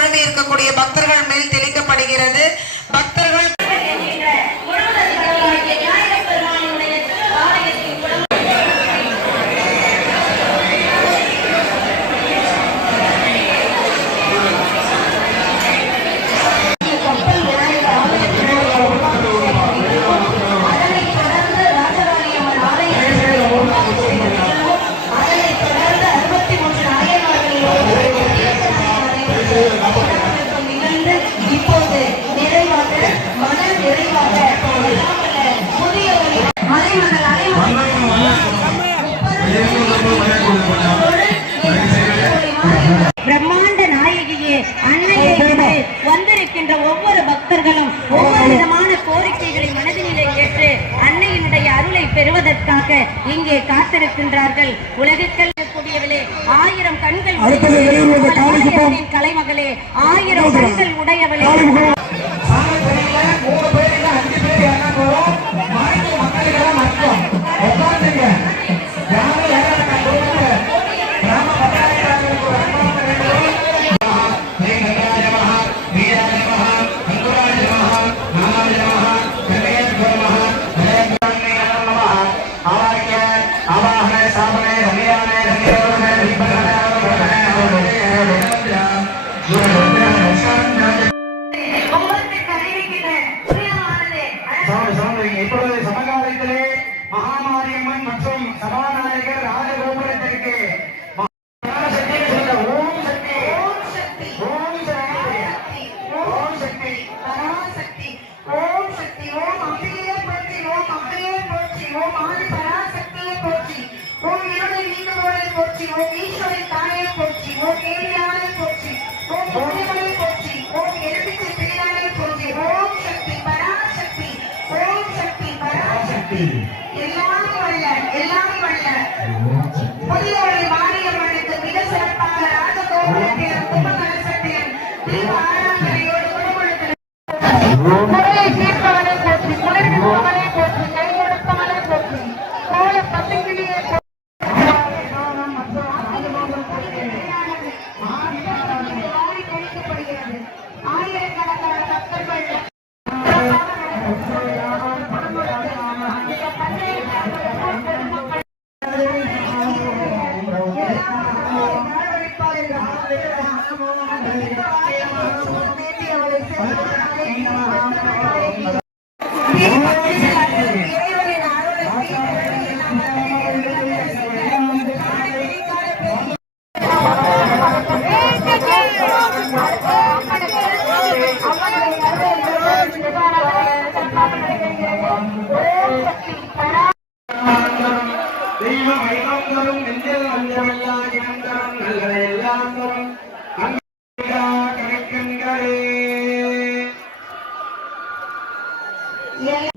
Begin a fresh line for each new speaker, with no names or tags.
குழம்பி இருக்கக்கூடிய பக்தர்கள் மேல் தெளிக்கப்படுகிறது. பக்தர்கள் விதமான கோரிக்கைகளை மனதிலே ஏற்று அன்னையினுடைய அருளை பெறுவதற்காக இங்கே காத்திருக்கின்றார்கள். உலகுக்கள் கூடியவளே ஆயிரம் கண்கள் கலைமகளே ஆயிரம் கண்கள் உடையவளே
மூணு
போற்றி ஓம் ஏரியானை போற்றி ஓம் முனிமலை போற்றி ஓம் எலும்பிச்சை பிரியானை போற்றி. ஓம் சக்தி பராசக்தி ஓம் சக்தி பராசக்தி. எல்லாம் வல்ல எல்லாம் வல்ல. புதியோரை மாரியம்மனுக்கு மிக சிறப்பாக ராஜகோபுரத்திலும் கும்பகலசத்திலும் தீப ஆராதனையோடு குடும்பத்தில் குறையை தீர்ப்பவனை ദൈവം വൈകന്തരം നിന്റെ അന്യമല്ലാ ജനന്തരം നിങ്ങളെല്ലാം Yeah.